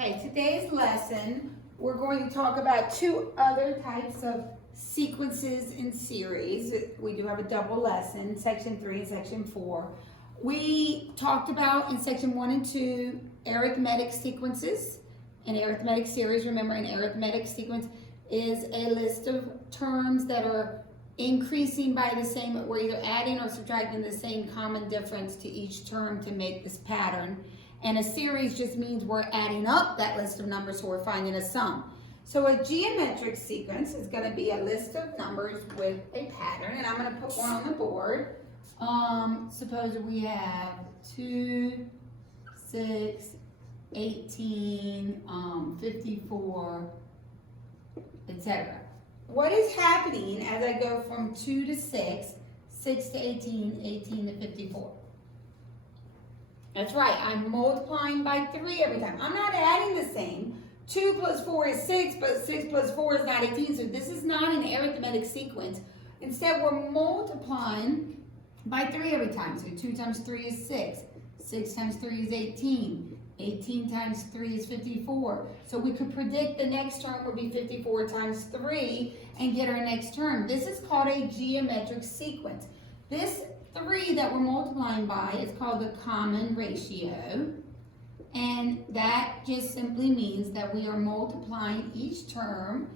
Okay, today's lesson, we're going to talk about two other types of sequences in series. We do have a double lesson, section 3 and section 4. We talked about in section 1 and 2 arithmetic sequences and arithmetic series. Remember, an arithmetic sequence is a list of terms that are increasing by the same, we're either adding or subtracting the same common difference to each term to make this pattern. And a series just means we're adding up that list of numbers, so we're finding a sum. So a geometric sequence is going to be a list of numbers with a pattern, and I'm going to put one on the board. Suppose we have 2, 6, 18, 54, etc. What is happening as I go from 2 to 6, 6 to 18, 18 to 54? That's right, I'm multiplying by 3 every time. I'm not adding the same. 2 plus 4 is 6, but 6 plus 4 is not 18, so this is not an arithmetic sequence. Instead, we're multiplying by 3 every time. So 2 times 3 is 6. 6 times 3 is 18. 18 times 3 is 54. So we could predict the next term would be 54 times 3 and get our next term. This is called a geometric sequence. This 3 that we're multiplying by is called the common ratio, and that just simply means that we are multiplying each term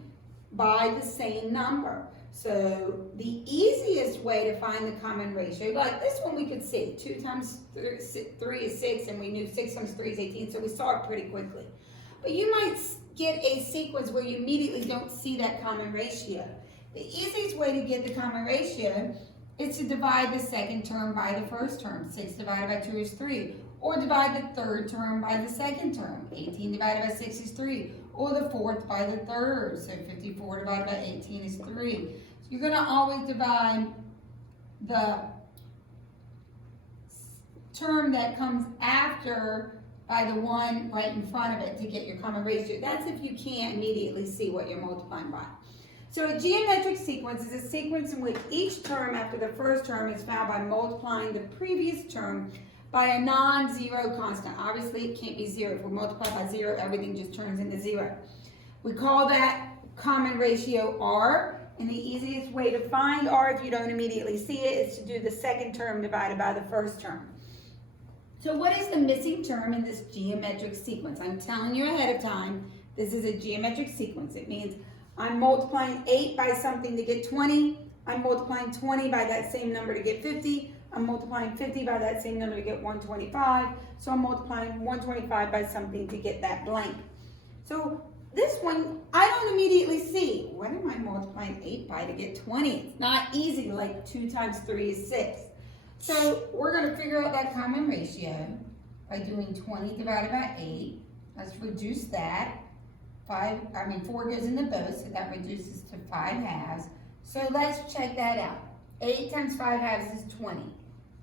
by the same number. So the easiest way to find the common ratio, like this one we could see, 2 times 3 is 6, and we knew 6 times 3 is 18, so we saw it pretty quickly. But you might get a sequence where you immediately don't see that common ratio. The easiest way to get the common ratio is to divide the second term by the first term. 6 divided by 2 is 3. Or divide the third term by the second term. 18 divided by 6 is 3. Or the fourth by the third. So 54 divided by 18 is 3. So you're going to always divide the term that comes after by the one right in front of it to get your common ratio. That's if you can't immediately see what you're multiplying by. So a geometric sequence is a sequence in which each term after the first term is found by multiplying the previous term by a non-zero constant. Obviously, it can't be 0. If we multiply by 0, everything just turns into 0. We call that common ratio R, and the easiest way to find R if you don't immediately see it is to do the second term divided by the first term. So what is the missing term in this geometric sequence? I'm telling you ahead of time, this is a geometric sequence. It means I'm multiplying 8 by something to get 20. I'm multiplying 20 by that same number to get 50. I'm multiplying 50 by that same number to get 125. So I'm multiplying 125 by something to get that blank. So this one, I don't immediately see, what am I multiplying 8 by to get 20? It's not easy, like 2 times 3 is 6. So we're going to figure out that common ratio by doing 20 divided by 8. Let's reduce that. 4 goes into both, so that reduces to 5 halves. So let's check that out. 8 times 5 halves is 20.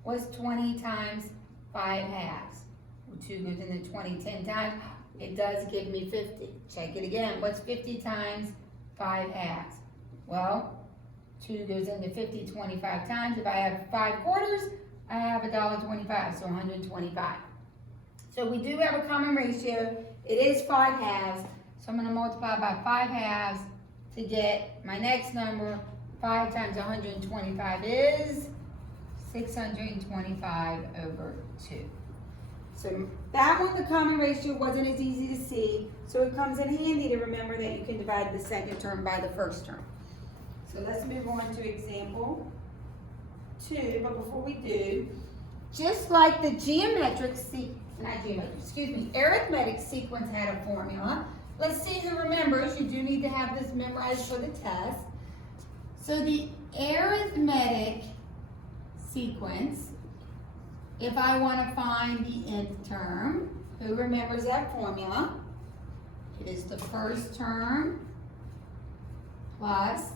What's 20 times 5 halves? Well, 2 goes into 20 10 times. It does give me 50. Check it again. What's 50 times 5 halves? Well, 2 goes into 50 25 times. If I have 5 quarters, I have $1.25, so 125. So we do have a common ratio. It is 5 halves. So I'm going to multiply by 5 halves to get my next number. 5 times 125 is 625 over 2. So that one, the common ratio, wasn't as easy to see. So it comes in handy to remember that you can divide the second term by the first term. So let's move on to example 2. But before we do, just like the arithmetic sequence had a formula, let's see who remembers. You do need to have this memorized for the test. So the arithmetic sequence, if I want to find the nth term, who remembers that formula? It is the first term plus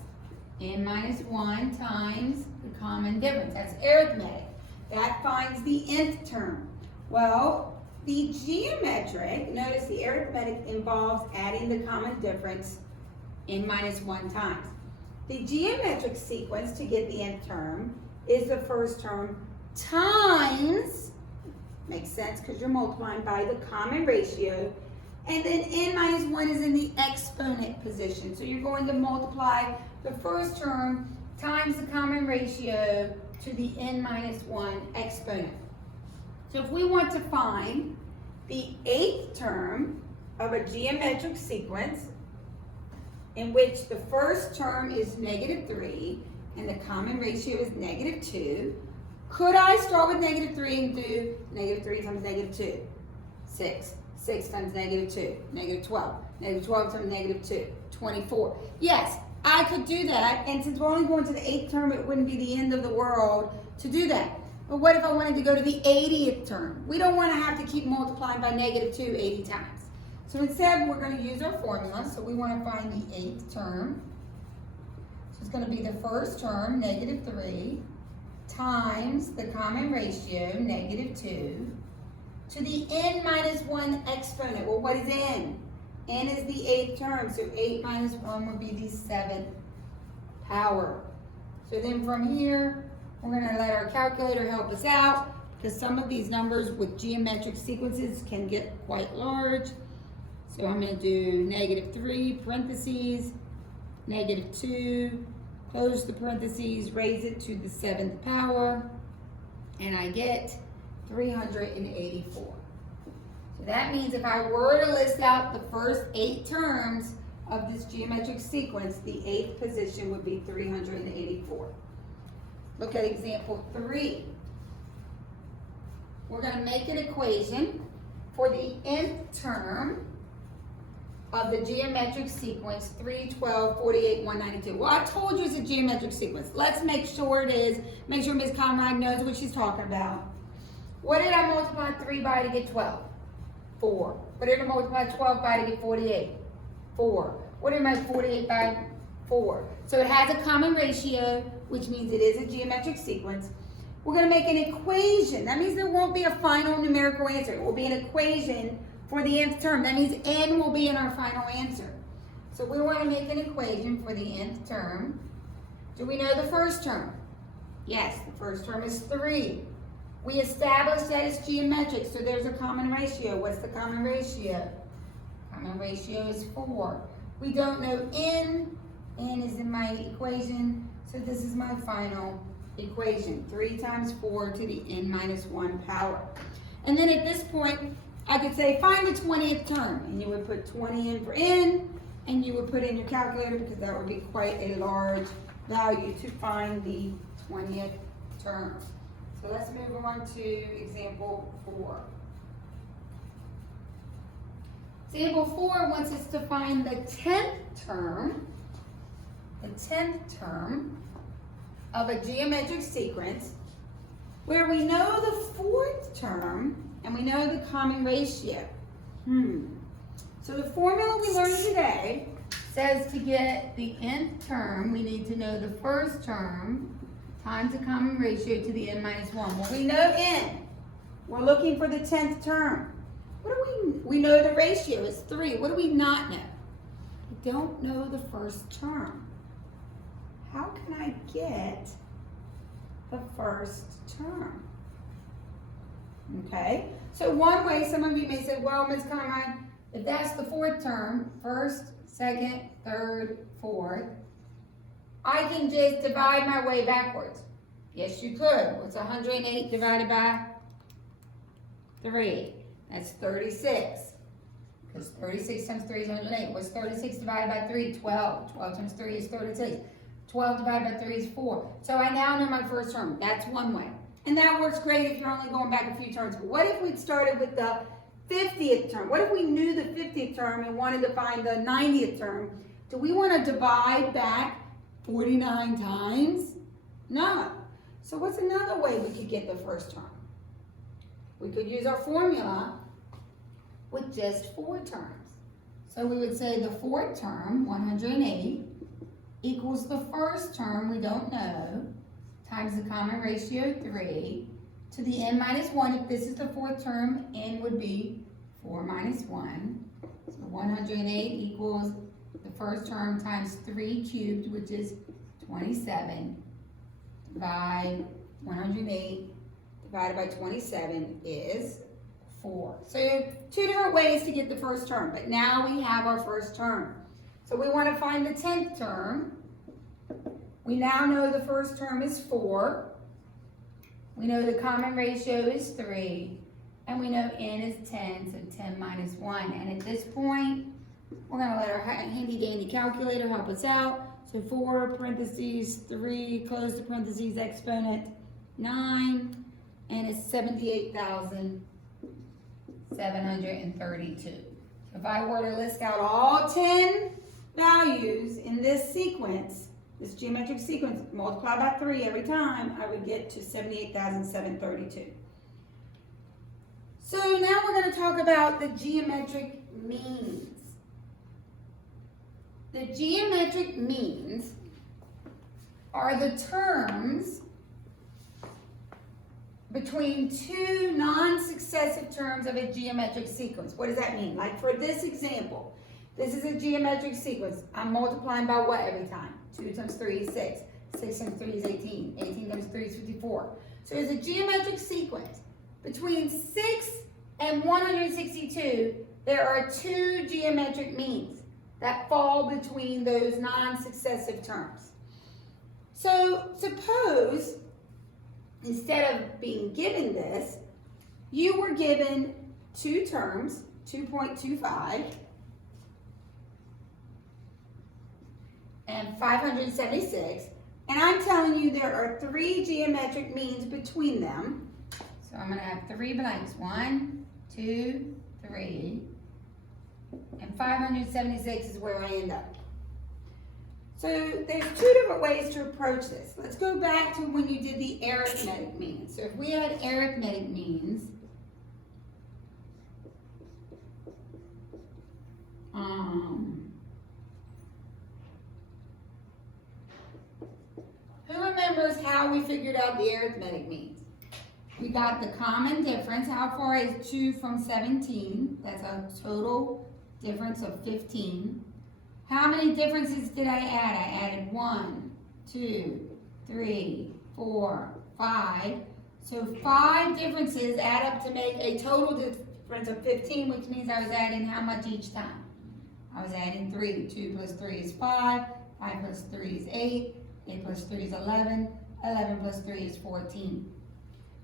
n minus 1 times the common difference. That's arithmetic. That finds the nth term. Well, the geometric, notice the arithmetic involves adding the common difference n minus 1 times. The geometric sequence to get the nth term is the first term times, makes sense because you're multiplying by the common ratio, And then n minus 1 is in the exponent position. So you're going to multiply the first term times the common ratio to the n minus 1 exponent. So if we want to find the 8th term of a geometric sequence in which the first term is -3 and the common ratio is -2, could I start with -3 and do -3 times -2? 6. 6 times -2, -12. -12 times -2, 24. Yes, I could do that, and since we're only going to the 8th term, it wouldn't be the end of the world to do that. But what if I wanted to go to the 80th term? We don't want to have to keep multiplying by -2 80 times. So instead, we're going to use our formula. So we want to find the 8th term. So it's going to be the first term, -3, times the common ratio, -2, to the n minus 1 exponent. Well, what is n? N is the 8th term, so 8 minus 1 would be the 7th power. So then from here, we're going to let our calculator help us out, because some of these numbers with geometric sequences can get quite large. So I'm going to do -3, parentheses, -2, close the parentheses, raise it to the 7th power, and I get 384. So that means if I were to list out the first 8 terms of this geometric sequence, the 8th position would be 384. Look at example 3. We're going to make an equation for the nth term of the geometric sequence 3, 12, 48, 192. Well, I told you it's a geometric sequence. Let's make sure it is. Make sure Ms. Conrad knows what she's talking about. What did I multiply 3 by to get 12? 4. What did I multiply 12 by to get 48? 4. What did I multiply 48 by? 4. So it has a common ratio, which means it is a geometric sequence. We're going to make an equation. That means there won't be a final numerical answer. It will be an equation for the nth term. That means n will be in our final answer. So we want to make an equation for the nth term. Do we know the first term? Yes, the first term is 3. We established that it's geometric, so there's a common ratio. What's the common ratio? Common ratio is 4. We don't know n. N is in my equation, so this is my final equation. 3 times 4 to the n minus 1 power. And then at this point, I could say find the 20th term, and you would put 20 in for n, and you would put in your calculator because that would be quite a large value to find the 20th term. So let's move on to example 4. Example 4 wants us to find the 10th term of a geometric sequence where we know the 4th term and we know the common ratio. So the formula we learned today says to get the nth term, we need to know the first term times the common ratio to the n minus 1. Well, we know n. We're looking for the 10th term. What do we know the ratio is 3. What do we not know? We don't know the first term. How can I get the first term? Okay, so one way, some of you may say, well, Ms. Conrad, if that's the 4th term, first, second, third, 4th, I can just divide my way backwards. Yes, you could. What's 108 divided by 3? That's 36. Because 36 times 3 is 108. What's 36 divided by 3? 12. 12 times 3 is 36. 12 divided by 3 is 4. So I now know my first term. That's one way. And that works great if you're only going back a few terms. But what if we'd started with the 50th term? What if we knew the 50th term and wanted to find the 90th term? Do we want to divide back 49 times? No. So what's another way we could get the first term? We could use our formula with just 4 terms. So we would say the 4th term, 108, equals the first term, we don't know, times the common ratio 3 to the n minus 1. If this is the 4th term, n would be 4 minus 1. So 108 equals the first term times 3 cubed, which is 27, by 108 divided by 27 is 4. So 2 different ways to get the first term, but now we have our first term. So we want to find the 10th term. We now know the first term is 4. We know the common ratio is 3. And we know n is 10, so 10 minus 1. And at this point, we're going to let our handy dandy calculator help us out. So 4 parentheses 3, close the parentheses, exponent 9, and it's 78,732. If I were to list out all 10 values in this sequence, this geometric sequence, multiply by 3 every time, I would get to 78,732. So now we're going to talk about the geometric means. The geometric means are the terms between 2 non-successive terms of a geometric sequence. What does that mean? Like for this example, this is a geometric sequence. I'm multiplying by what every time? 2 times 3 is 6. 6 times 3 is 18. 18 times 3 is 54. So it's a geometric sequence. Between 6 and 162, there are 2 geometric means that fall between those non-successive terms. So suppose, instead of being given this, you were given 2 terms, 2.25 and 576, and I'm telling you there are 3 geometric means between them. So I'm going to have 3 blanks, 1, 2, 3, and 576 is where I end up. So there's 2 different ways to approach this. Let's go back to when you did the arithmetic means. So if we had arithmetic means, who remembers how we figured out the arithmetic means? We got the common difference. How far is 2 from 17? That's a total difference of 15. How many differences did I add? I added 1, 2, 3, 4, 5. So 5 differences add up to make a total difference of 15, which means I was adding how much each time? I was adding 3. 2 plus 3 is 5. 5 plus 3 is 8. 8 plus 3 is 11. 11 plus 3 is 14.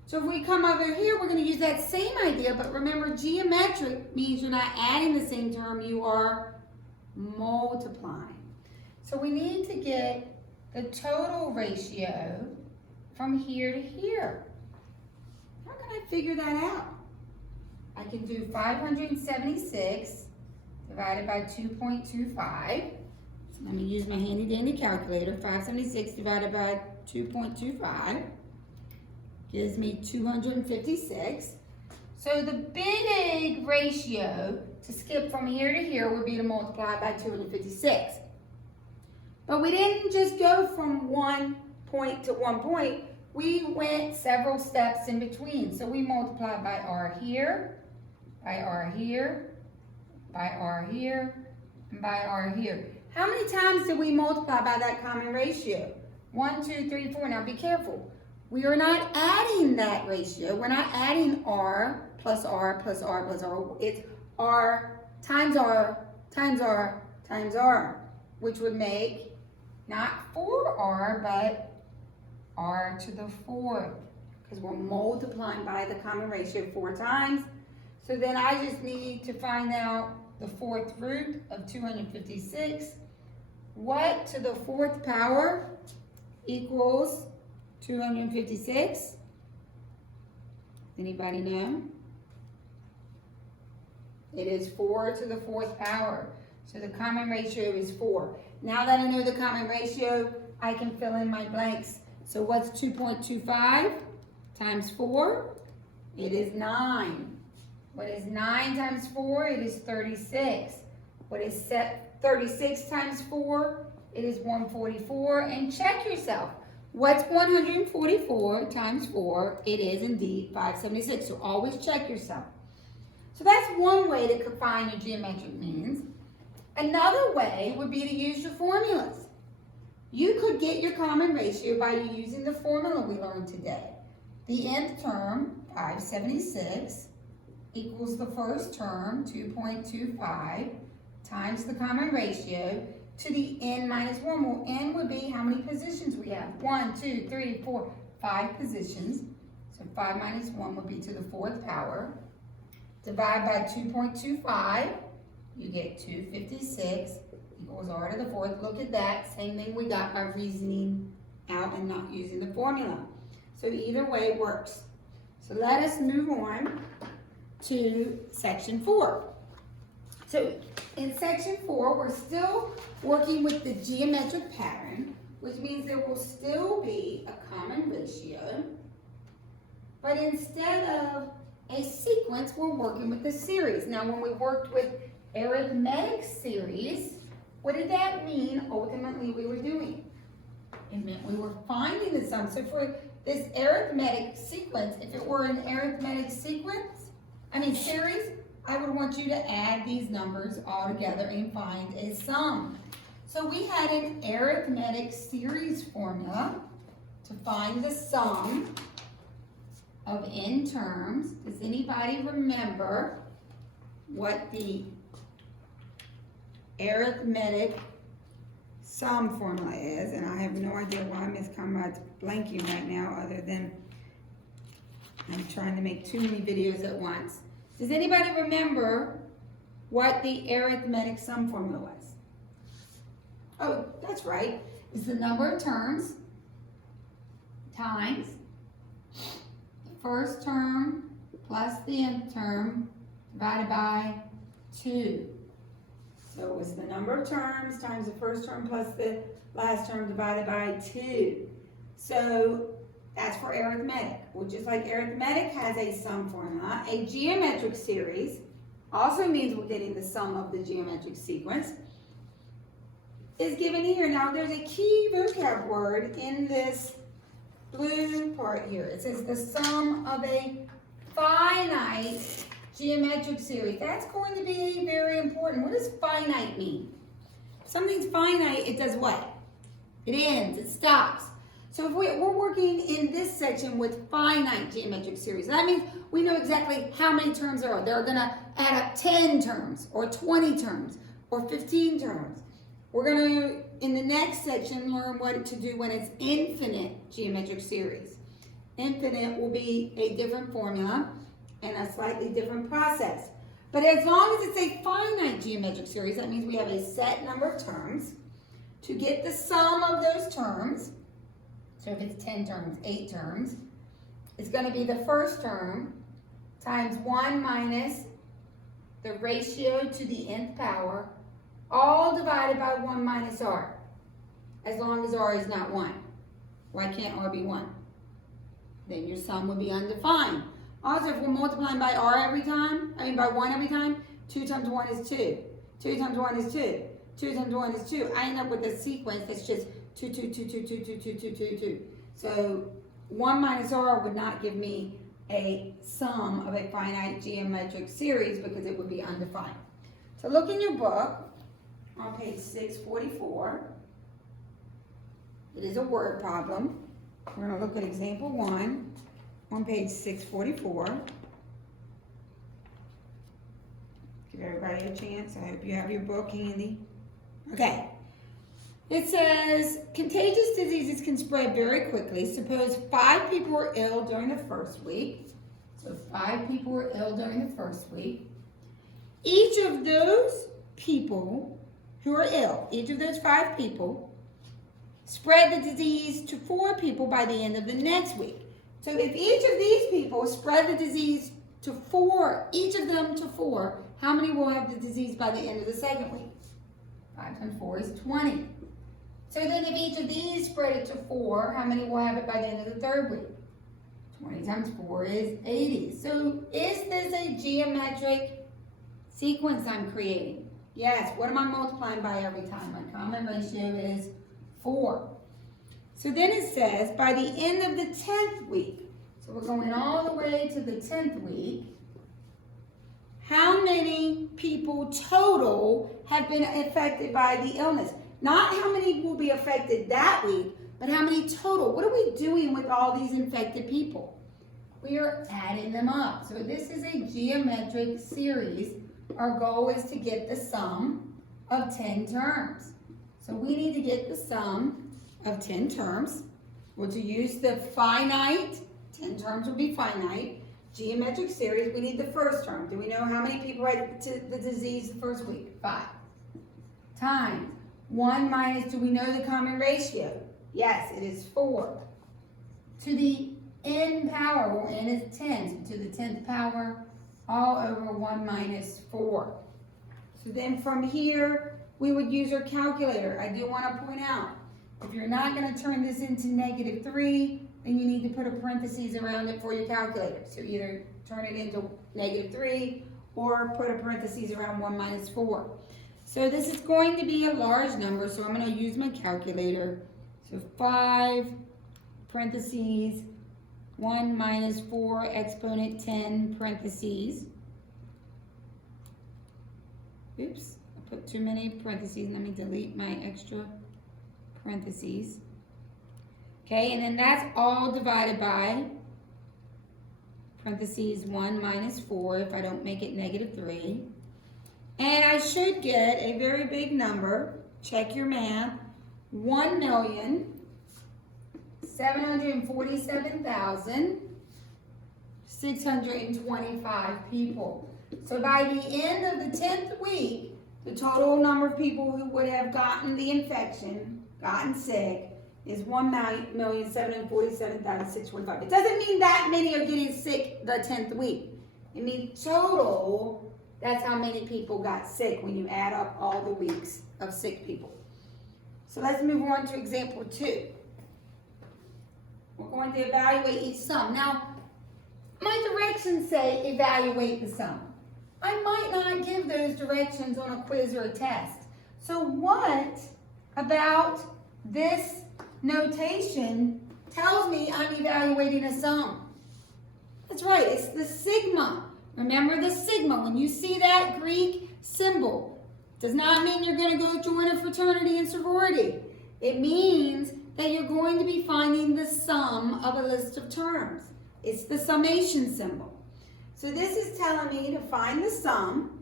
So if we come over here, we're going to use that same idea, but remember, geometric means you're not adding the same term, you are multiplying. So we need to get the total ratio from here to here. How can I figure that out? I can do 576 divided by 2.25. So let me use my handy dandy calculator. 576 divided by 2.25 gives me 256. So the big ratio to skip from here to here would be to multiply by 256. But we didn't just go from one point to one point. We went several steps in between. So we multiplied by r here, by r here, by r here, and by r here. How many times did we multiply by that common ratio? 1, 2, 3, 4. Now be careful. We are not adding that ratio. We're not adding r plus r plus r plus r. It's r times r times r times r, which would make not 4r, but r to the 4th, because we're multiplying by the common ratio 4 times. So then I just need to find out the 4th root of 256. What to the 4th power equals 256? Anybody know? It is 4 to the 4th power. So the common ratio is 4. Now that I know the common ratio, I can fill in my blanks. So what's 2.25 times 4? It is 9. What is 9 times 4? It is 36. What is 36 times 4? It is 144. And check yourself. What's 144 times 4? It is indeed 576. So always check yourself. So that's one way to find your geometric means. Another way would be to use your formulas. You could get your common ratio by using the formula we learned today. The nth term, 576, equals the first term, 2.25, times the common ratio to the n minus 1. Well, n would be how many positions we have? 1, 2, 3, 4, 5 positions. So 5 minus 1 would be to the 4th power. Divide by 2.25, you get 256 equals r to the 4th. Look at that, same thing we got by reasoning out and not using the formula. So either way works. So let us move on to section 4. So in section 4, we're still working with the geometric pattern, which means there will still be a common ratio, but instead of a sequence, we're working with a series. Now, when we worked with arithmetic series, what did that mean ultimately we were doing? It meant we were finding the sum. So for this arithmetic sequence, if it were an arithmetic series, I would want you to add these numbers all together and find a sum. So we had an arithmetic series formula to find the sum of n terms. Does anybody remember what the arithmetic sum formula is? And I have no idea why Miss Conrad's blanking right now, other than I'm trying to make too many videos at once. Does anybody remember what the arithmetic sum formula was? Oh, that's right. It's the number of terms times the first term plus the nth term divided by 2. So it was the number of terms times the first term plus the last term divided by 2. So that's for arithmetic. Well, just like arithmetic has a sum formula, a geometric series also means we're getting the sum of the geometric sequence is given here. Now, there's a key vocab word in this blue part here. It says the sum of a finite geometric series. That's going to be very important. What does finite mean? If something's finite, it does what? It ends, it stops. So if we're working in this section with finite geometric series, that means we know exactly how many terms there are. They're going to add up 10 terms or 20 terms or 15 terms. We're going to, in the next section, learn what to do when it's infinite geometric series. Infinite will be a different formula and a slightly different process. But as long as it's a finite geometric series, that means we have a set number of terms. To get the sum of those terms, so if it's 10 terms, 8 terms, it's going to be the first term times 1 minus the ratio to the nth power, all divided by 1 minus r, as long as r is not 1. Why can't r be 1? Then your sum would be undefined. Also, if we're multiplying by r every time, by 1 every time, 2 times 1 is 2. 2 times 1 is 2. 2 times 1 is 2. I end up with a sequence that's just 2, 2, 2, 2, 2, 2, 2, 2, 2, 2. So 1 minus r would not give me a sum of a finite geometric series because it would be undefined. So look in your book on page 644. It is a word problem. We're going to look at example 1 on page 644. Give everybody a chance. I hope you have your book handy. Okay. It says, contagious diseases can spread very quickly. Suppose 5 people were ill during the first week. So 5 people were ill during the first week. Each of those people who are ill, each of those 5 people, spread the disease to 4 people by the end of the next week. So if each of these people spread the disease to 4, each of them to 4, how many will have the disease by the end of the second week? 5 times 4 is 20. So then if each of these spread it to 4, how many will have it by the end of the third week? 20 times 4 is 80. So is this a geometric sequence I'm creating? Yes. What am I multiplying by every time? My common ratio is 4. So then it says by the end of the 10th week, so we're going all the way to the 10th week, how many people total have been affected by the illness? Not how many will be affected that week, but how many total. What are we doing with all these infected people? we are adding them up. So this is a geometric series. Our goal is to get the sum of 10 terms. So we need to get the sum of 10 terms. Well, to use the finite, 10 terms will be finite, geometric series, we need the first term. Do we know how many people had the disease the first week? 5. Times 1 minus, do we know the common ratio? Yes, it is 4. To the n power, well, n is 10, so to the 10th power, all over 1 minus 4. So then from here, we would use our calculator. I do want to point out, if you're not going to turn this into -3, then you need to put a parentheses around it for your calculator. So either turn it into -3 or put a parentheses around 1 minus 4. So this is going to be a large number, so I'm going to use my calculator. So 5 parentheses 1 minus 4 exponent 10 parentheses. Oops, I put too many parentheses. Let me delete my extra parentheses. Okay, and then that's all divided by parentheses 1 minus 4 if I don't make it -3. And I should get a very big number. Check your math. 1,747,625 people. So by the end of the 10th week, the total number of people who would have gotten the infection, gotten sick, is 1,747,625. It doesn't mean that many are getting sick the 10th week. It means total, that's how many people got sick when you add up all the weeks of sick people. So let's move on to example 2. We're going to evaluate each sum. Now, my directions say evaluate the sum. I might not give those directions on a quiz or a test. So what about this notation tells me I'm evaluating a sum? That's right, it's the sigma. Remember the sigma. When you see that Greek symbol, does not mean you're going to go join a fraternity and sorority. It means that you're going to be finding the sum of a list of terms. It's the summation symbol. So this is telling me to find the sum.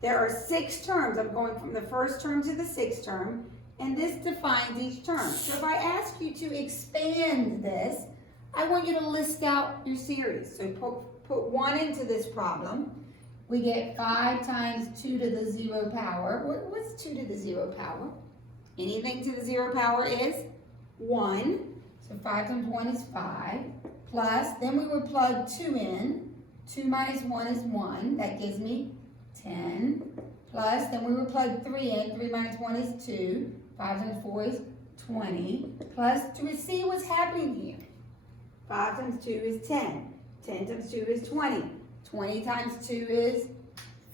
There are 6 terms. I'm going from the first term to the 6th term, and this defines each term. So if I ask you to expand this, I want you to list out your series. So put 1 into this problem. We get 5 times 2 to the 0 power. What's 2 to the 0 power? Anything to the 0 power is 1. So 5 times 1 is 5. Plus, then we would plug 2 in. 2 minus 1 is 1. That gives me 10. Plus, then we would plug 3 in. 3 minus 1 is 2. 5 times 4 is 20. Plus, do we see what's happening here? 5 times 2 is 10. 10 times 2 is 20. 20 times 2 is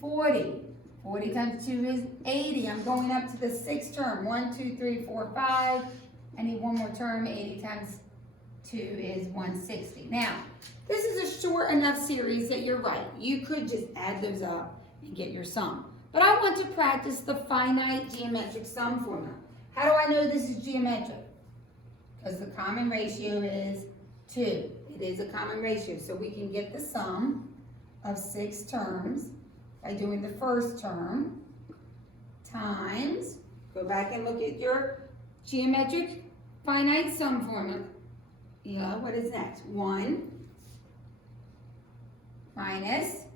40. 40 times 2 is 80. I'm going up to the 6th term. 1, 2, 3, 4, 5. I need one more term. 80 times 2 is 160. Now, this is a short enough series that you're right. You could just add those up and get your sum. But I want to practice the finite geometric sum formula. How do I know this is geometric? Because the common ratio is 2. It is a common ratio. So we can get the sum of 6 terms by doing the first term times, go back and look at your geometric finite sum formula. Yeah, what is next? 1 minus,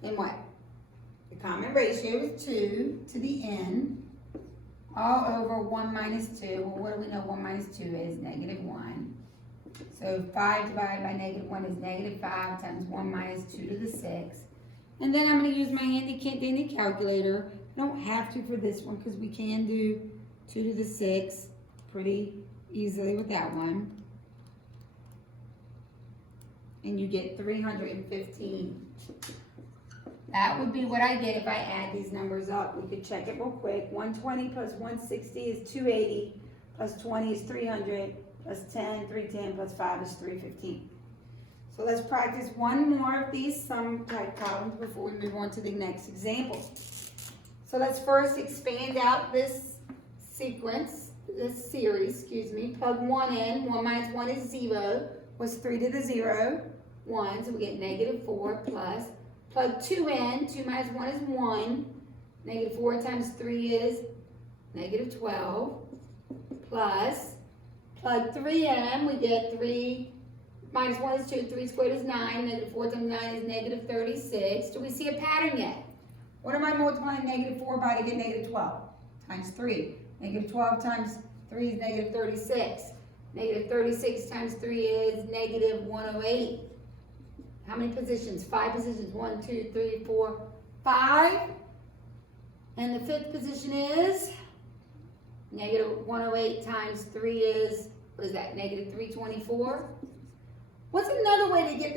then what? The common ratio is 2 to the n, all over 1 minus 2. Well, what do we know 1 minus 2 is? -1. So 5 divided by -1 is -5 times 1 minus 2 to the 6. And then I'm going to use my handy dandy calculator. I don't have to for this one because we can do 2 to the 6 pretty easily with that one. And you get 315. That would be what I get if I add these numbers up. We could check it real quick. 120 plus 160 is 280, plus 20 is 300, plus 10, 310, plus 5 is 315. So let's practice one more of these sum type problems before we move on to the next example. So let's first expand out this sequence, this series, excuse me. Plug 1 in. 1 minus 1 is 0. What's 3 to the 0? 1, so we get negative 4 plus. Plug 2 in, 2 minus 1 is 1. Negative 4 times 3 is negative 12. Plus, plug 3 in, we get 3 minus 1 is 2, 3 squared is 9. Negative 4 times 9 is negative 36. Do we see a pattern yet? What am I multiplying negative 4 by to get negative 12? Times 3. Negative 12 times 3 is negative 36. Negative 36 times 3 is negative 108. How many positions? 5 positions. 1, 2, 3, 4, 5. And the fifth position is negative 108 times 3 is, what is that, negative 324? What's another way to get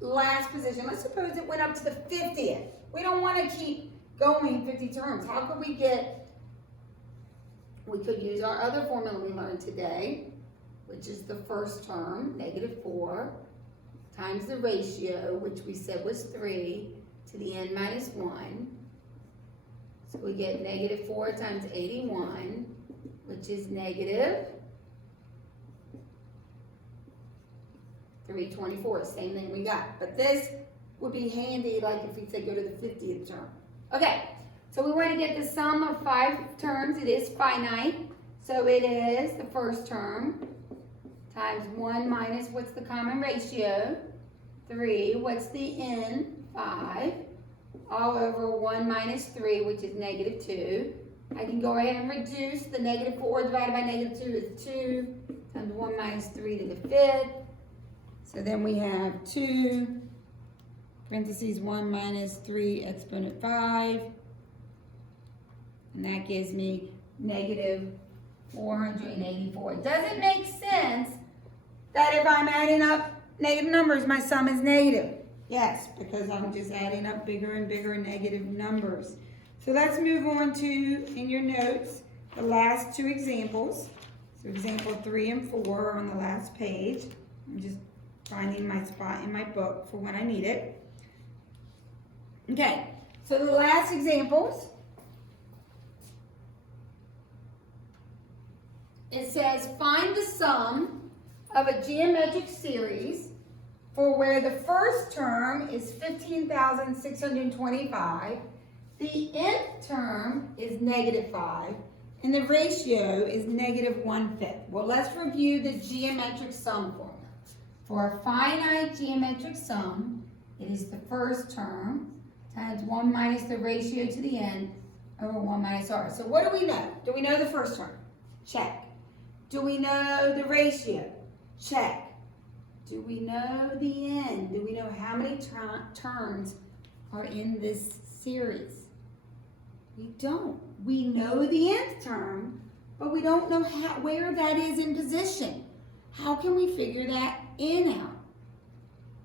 the last position? Let's suppose it went up to the 50th. We don't want to keep going 50 terms. How could we get, we could use our other formula we learned today, which is the first term, negative 4, times the ratio, which we said was 3, to the n minus 1. So we get negative 4 times 81, which is negative 324, same thing we got. But this would be handy, like if we say go to the 50th term. Okay, so we want to get the sum of 5 terms. It is finite. So it is the first term times 1 minus, what's the common ratio? 3. What's the n? 5. All over 1 minus 3, which is negative 2. I can go ahead and reduce. The negative 4 divided by negative 2 is 2 times 1 minus 3 to the 5th. So then we have 2, parentheses 1 minus 3 exponent 5. And that gives me negative 484. Does it make sense that if I'm adding up negative numbers, my sum is negative? Yes, because I'm just adding up bigger and bigger negative numbers. So let's move on to, in your notes, the last 2 examples. So example 3 and 4 are on the last page. I'm just finding my spot in my book for when I need it. Okay, so the last examples, it says find the sum of a geometric series for where the first term is 15,625, the nth term is negative 5, and the ratio is negative 1/5. Well, let's review the geometric sum formula. For a finite geometric sum, it is the first term times 1 minus the ratio to the n over 1 minus r. So what do we know? Do we know the first term? Check. Do we know the ratio? Check. Do we know the n? Do we know how many terms are in this series? We don't. We know the nth term, but we don't know where that is in position. How can we figure that n out?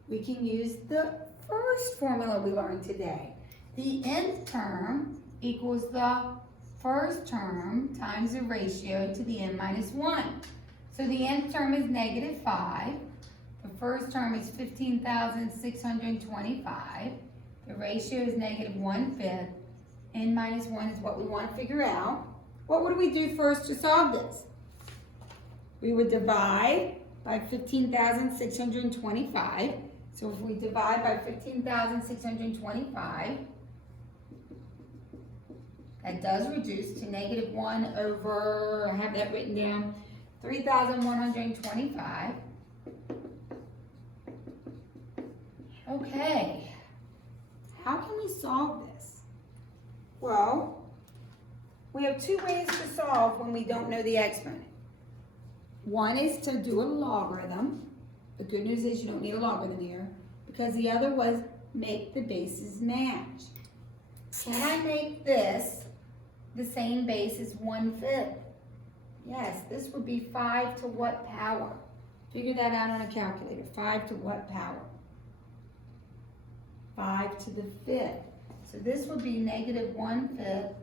We can use the first formula we learned today. The nth term equals the first term times the ratio to the n minus 1. So the nth term is negative 5. The first term is 15,625. The ratio is negative 1/5. N minus 1 is what we want to figure out. What would we do first to solve this? We would divide by 15,625. So if we divide by 15,625, that does reduce to negative 1 over, I have that written down, 3,125. Okay, how can we solve this? Well, we have 2 ways to solve when we don't know the exponent. One is to do a logarithm. The good news is you don't need a logarithm here, because the other was make the bases match. Can I make this the same base as 1/5? Yes, this would be 5 to what power? Figure that out on a calculator. 5 to what power? 5 to the 5th. So this would be negative 1/5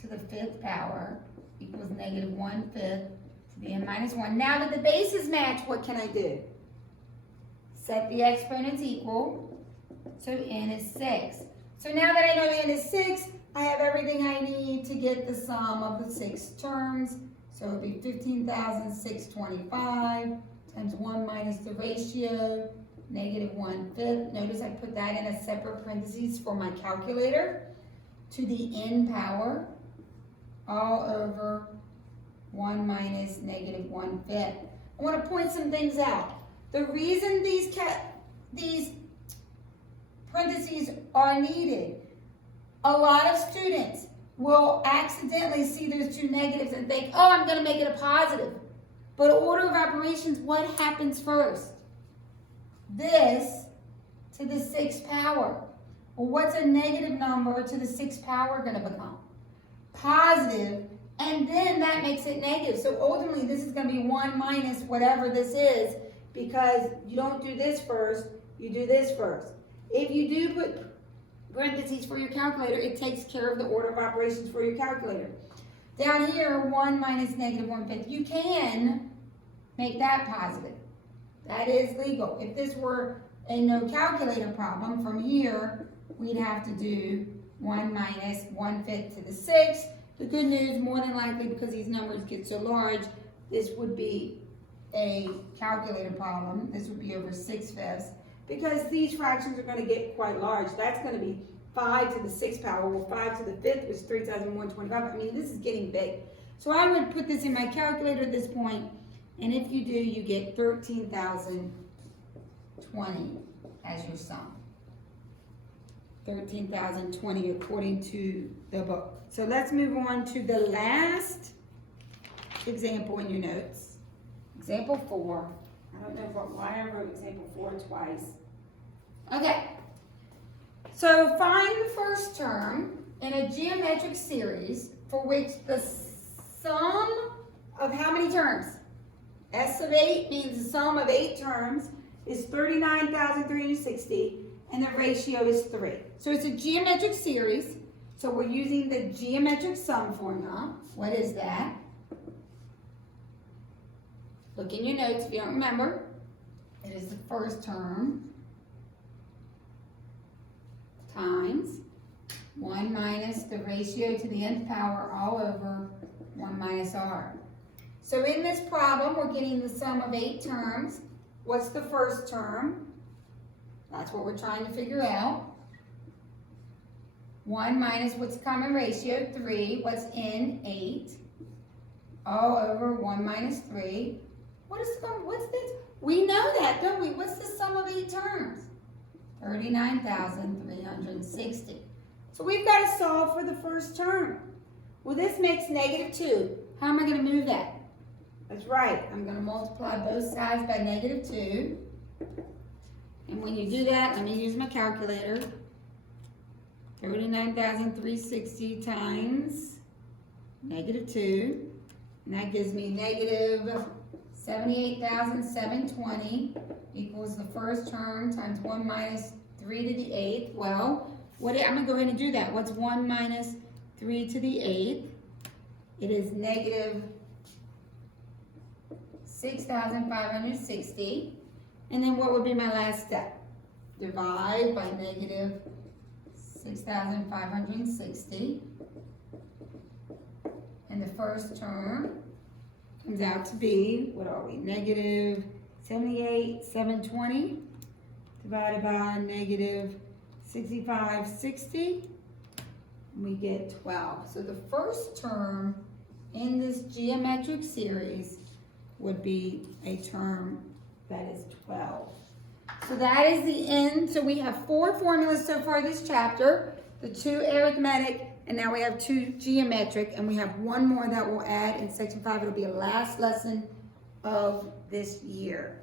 to the 5th power equals negative 1/5 to the n minus 1. Now that the bases match, what can I do? Set the exponents equal, so n is 6. So now that I know n is 6, I have everything I need to get the sum of the 6 terms. So it would be 15,625 times 1 minus the ratio negative 1/5. Notice I put that in a separate parentheses for my calculator. To the n power, all over 1 minus negative 1/5. I want to point some things out. The reason these parentheses are needed, a lot of students will accidentally see those two negatives and think, oh, I'm going to make it a positive. But order of operations, what happens first? This to the 6th power. Well, what's a negative number to the 6th power going to become? Positive, and then that makes it negative. So ultimately, this is going to be 1 minus whatever this is, because you don't do this first, you do this first. If you do put parentheses for your calculator, it takes care of the order of operations for your calculator. Down here, 1 minus negative 1/5. You can make that positive. That is legal. If this were a no calculator problem, from here, we'd have to do 1 minus 1/5 to the 6th. The good news, more than likely, because these numbers get so large, this would be a calculator problem. This would be over 6/5, because these fractions are going to get quite large. That's going to be 5 to the 6th power. Well, 5 to the 5th was 3,125. I mean, this is getting big. So I would put this in my calculator at this point, and if you do, you get 13,020 as your sum. 13,020 according to the book. So let's move on to the last example in your notes. Example 4. I don't know why I wrote example 4 twice. Okay. So find the first term in a geometric series for which the sum of how many terms? S of 8 means the sum of 8 terms is 39,360, and the ratio is 3. So it's a geometric series. So we're using the geometric sum formula. What is that? Look in your notes if you don't remember. It is the first term times 1 minus the ratio to the nth power all over 1 minus r. So in this problem, we're getting the sum of 8 terms. What's the first term? That's what we're trying to figure out. 1 minus what's the common ratio? 3. What's in? 8. All over 1 minus 3. What's this? We know that, don't we? What's the sum of 8 terms? 39,360. So we've got to solve for the first term. Well, this makes negative 2. How am I going to move that? That's right. I'm going to multiply both sides by negative 2. And when you do that, let me use my calculator. 39,360 times negative 2. And that gives me negative 78,720 equals the first term times 1 minus 3 to the 8th. Well, I'm going to go ahead and do that. What's 1 minus 3 to the 8th? It is negative 6,560. And then what would be my last step? Divide by negative 6,560. And the first term comes out to be, what are we? Negative 78,720 divided by negative 6,560. And we get 12. So the first term in this geometric series would be a term that is 12. So that is the end. So we have 4 formulas so far this chapter, the 2 arithmetic, and now we have 2 geometric, and we have 1 more that we'll add in section 5. It'll be a last lesson of this year.